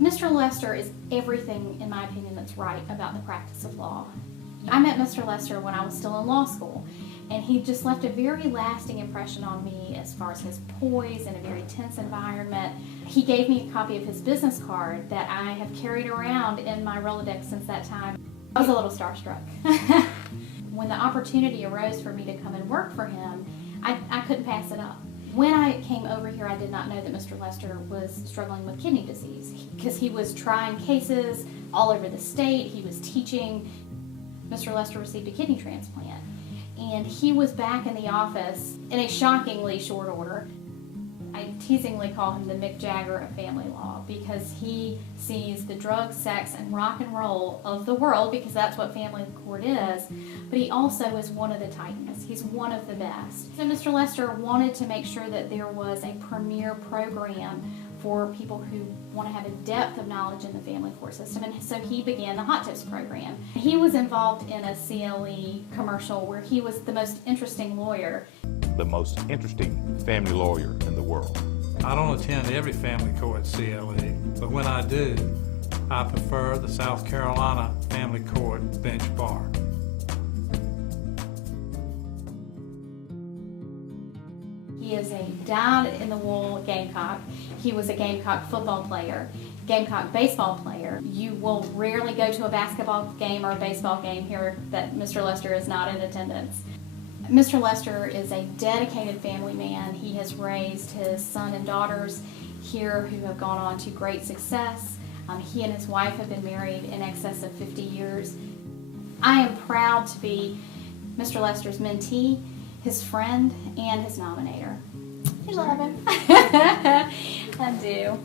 Mr. Lester is everything, in my opinion, that's right about the practice of law. I met Mr. Lester when I was still in law school, and he just left a very lasting impression on me as far as his poise in a very tense environment. He gave me a copy of his business card that I have carried around in my Rolodex since that time. I was a little starstruck. When the opportunity arose for me to come and work for him, I couldn't pass it up. When I came over here, I did not know that Mr. Lester was struggling with kidney disease because he was trying cases all over the state. He was teaching. Mr. Lester received a kidney transplant, and he was back in the office in a shockingly short order. I teasingly call him the Mick Jagger of family law because he sees the drug, sex, and rock and roll of the world, because that's what family court is, but he also is one of the titans. He's one of the best. So Mr. Lester wanted to make sure that there was a premier program for people who want to have a depth of knowledge in the family court system, and so he began the Hot Tips program. He was involved in a CLE commercial where he was the most interesting lawyer. The most interesting family lawyer in the world. I don't attend every family court CLE, but when I do, I prefer the South Carolina Family Court bench bar. He is a dyed-in-the-wool Gamecock. He was a Gamecock football player, Gamecock baseball player. You will rarely go to a basketball game or a baseball game here that Mr. Lester is not in attendance. Mr. Lester is a dedicated family man. He has raised his son and daughters here who have gone on to great success. He and his wife have been married in excess of 50 years. I am proud to be Mr. Lester's mentee, his friend, and his nominator. I love him. I do.